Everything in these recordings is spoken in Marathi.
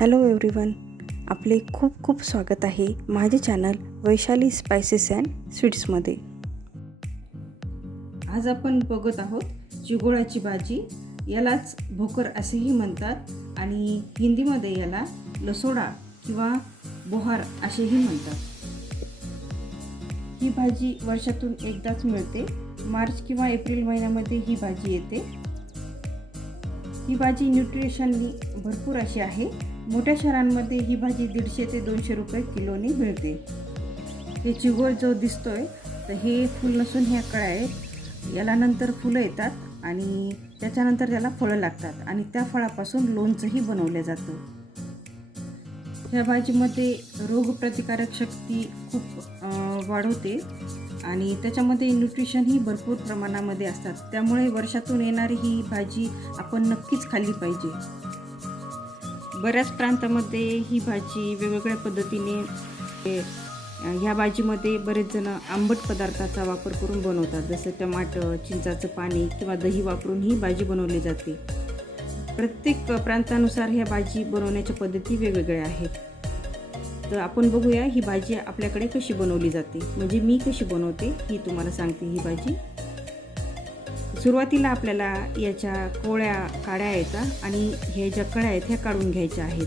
हॅलो एव्हरीवन आपले खूप खूप स्वागत आहे माझे चॅनल वैशाली स्पायसेस अँड स्वीट्समध्ये आज आपण बघत आहोत चिगोळाची भाजी. यालाच भोकर असेही म्हणतात आणि हिंदीमध्ये याला लसोडा किंवा बोहार असेही म्हणतात. ही भाजी वर्षातून एकदाच मिळते. मार्च किंवा एप्रिल महिन्यामध्ये ही भाजी येते. ही भाजी न्यूट्रिशननी भरपूर अशी आहे. मोठ्या शहरांमध्ये ही भाजी दीडशे ते दोनशे रुपये किलोने मिळते. हे चिगोळ जो दिसतोय तर हे फूल नसून ह्या कळ्या आहेत याला नंतर फुलं येतात आणि त्याच्यानंतर त्याला फळं लागतात आणि त्या फळापासून लोणचंही बनवलं जातं. ह्या भाजीमध्ये रोगप्रतिकारक शक्ती खूप वाढवते आणि त्याच्यामध्ये न्यूट्रिशनही भरपूर प्रमाणामध्ये असतात. त्यामुळे वर्षातून येणारी ही भाजी आपण नक्कीच खाल्ली पाहिजे. बऱ्याच प्रांतामध्ये ही भाजी वेगवेगळ्या पद्धतीने ह्या भाजीमध्ये बरेच जण आंबट पदार्थाचा वापर करून बनवतात. जसं टमाटर चिंचाचं पाणी किंवा दही वापरून ही भाजी बनवली जाते. प्रत्येक प्रांतानुसार ह्या भाजी बनवण्याच्या पद्धती वेगवेगळ्या आहेत. तर आपण बघूया ही भाजी आपल्याकडे कशी बनवली जाते. म्हणजे मी कशी बनवते ही तुम्हाला सांगते ही भाजी. सुरुवातीला आपल्याला याच्या कोळ्या काड्या येतात आणि हे ज्या कळ्या आहेत ह्या काढून घ्यायच्या आहेत.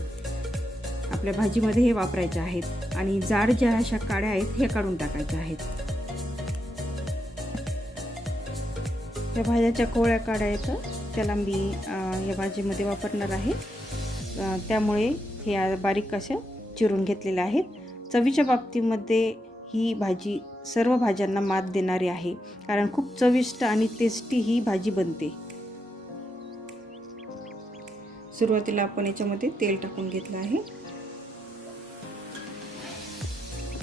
आपल्या भाजीमध्ये हे वापरायचे आहेत आणि जाड ज्या अशा काड्या आहेत हे काढून टाकायच्या आहेत. या भाज्याच्या कोळ्या काड्या येतं त्याला मी या भाजीमध्ये वापरणार आहे. त्यामुळे हे बारीक अशा चिरून घेतलेल्या आहेत. चवीच्या बाबतीमध्ये ही भाजी सर्व भाज्यांना मात देणारी आहे. कारण खूप चविष्ट आणि टेस्टी ही भाजी बनते. सुरुवातीला आपण याच्यामध्ये तेल टाकून घेतलं आहे.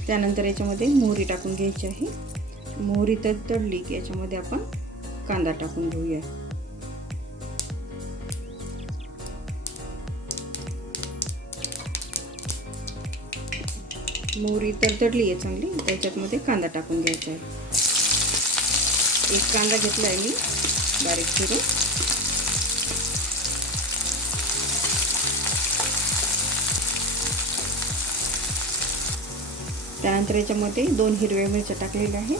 त्यानंतर याच्यामध्ये मोहरी टाकून घ्यायची आहे. मोहरी तर तळली की याच्यामध्ये आपण कांदा टाकून घेऊया. मोहरी तडतडली आहे चांगली. त्याच्यातमध्ये कांदा टाकून घ्यायचा आहे. एक कांदा घेतला आहे मी. बारीक चिरून. त्यानंतर याच्यामध्ये दोन हिरव्या मिरच्या टाकलेल्या आहेत.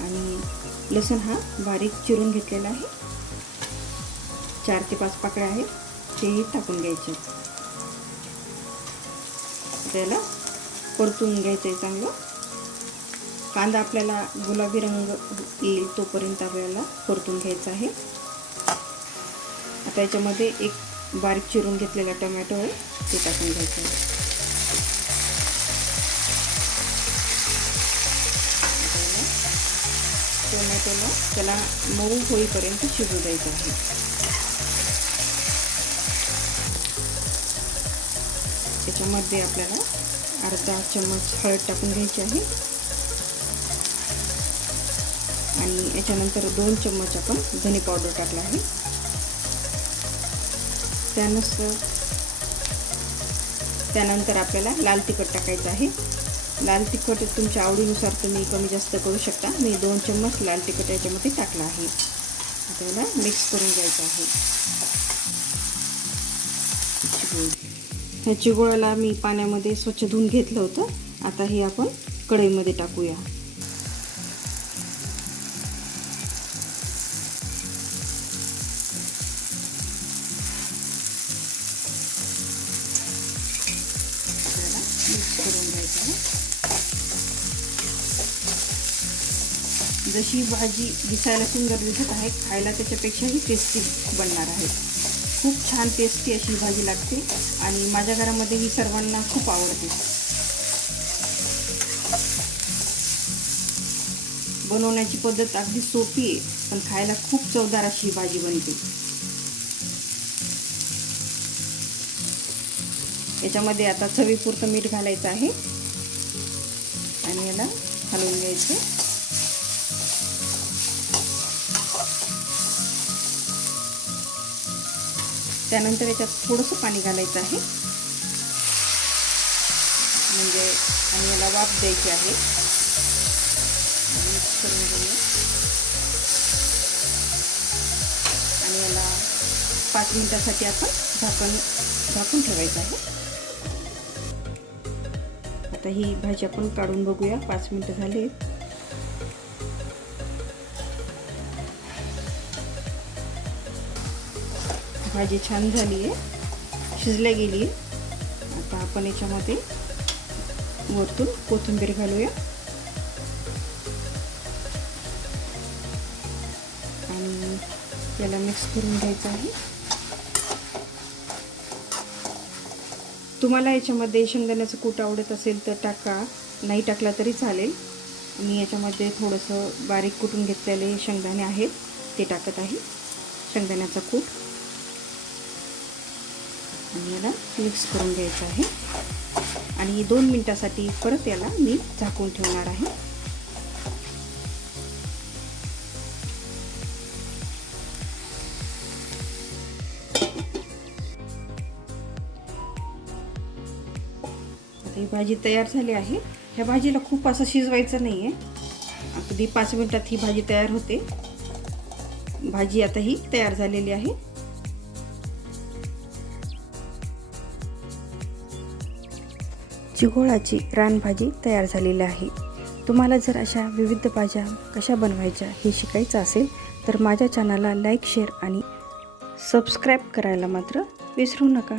आणि लसूण हा बारीक चिरून घेतलेला आहे. चार ते पाच पाकळ्या आहेत. तेही टाकून घ्यायचे त्याला परतून घ्यायचं आहे चांगलं. कांदा आपल्याला गुलाबी रंग येईल तोपर्यंत आपल्याला परतून घ्यायचा आहे. आता याच्यामध्ये एक बारीक चिरून घेतलेला टोमॅटो आहे ते टाकून घ्यायचं आहे. टोमॅटोला त्याला मऊ होईपर्यंत शिजू द्यायचं आहे. त्याच्यामध्ये आपल्याला अर्धा चम्मच हळद टाकून घ्यायची आहे. आणि याच्यानंतर दोन चम्मच आपण धने पावडर टाकला आहे. त्यानुसार त्यानंतर आपल्याला लाल तिखट टाकायचं आहे. लाल तिखट तुमच्या आवडीनुसार तुम्ही कमी जास्त करू शकता. मी दोन चम्मच लाल तिखट याच्यामध्ये टाकला आहे. आपल्याला मिक्स करून घ्यायचं आहे. ह्या चिगोळ्याला मी पाण्यामध्ये स्वच्छ धुवून घेतलं होतं. आता हे आपण कढईमध्ये टाकूया. जशी भाजी दिसायला सुंदर दिसत आहे खायला त्याच्यापेक्षाही टेस्टी बनणार आहे. खूप छान टेस्टी अशी भाजी लागते आणि माझ्या घरामध्ये ही सर्वांना खूप आवडते. बनवण्याची पद्धत अगदी सोपी आहे पण खायला खूप चवदार अशी ही भाजी बनते. याच्यामध्ये आता चवीपुरतं मीठ घालायचं आहे आणि याला हलवून घ्यायचं. त्यानंतर याच्यात थोडंसं पाणी घालायचं आहे. म्हणजे आणि याला वाफ द्यायची आहे. मिक्स करून घेऊया आणि याला पाच मिनिटासाठी आपण झाकण झाकून ठेवायचं आहे. आता ही भाजी आपण काढून बघूया. पाच मिनटं झाले भाजी छान झाली आहे. शिजल्या गेली आहे. आता आपण याच्यामध्ये वरतून कोथिंबीर घालूया. आणि याला मिक्स करून घ्यायचं आहे. तुम्हाला याच्यामध्ये शेंगदाण्याचं कूट आवडत असेल तर टाका. नाही टाकला तरी चालेल. मी याच्यामध्ये थोडंसं बारीक कुटून घेतलेले शेंगदाणे आहेत ते टाकत आहे. शेंगदाण्याचा कूट. आणि याला मिक्स करून घ्यायचं आहे. आणि दोन मिनटासाठी परत याला मी झाकून ठेवणार आहे. आता ही भाजी तयार झाली आहे. ह्या भाजीला खूप असं शिजवायचं नाही आहे अगदी पाच मिनटात ही भाजी तयार होते. भाजी आता ही तयार झालेली आहे. चिघोळाची रानभाजी तयार झालेली आहे. तुम्हाला जर अशा विविध भाज्या कशा बनवायच्या हे शिकायचं असेल तर माझ्या चॅनलला लाईक शेअर आणि सबस्क्राईब करायला मात्र विसरू नका.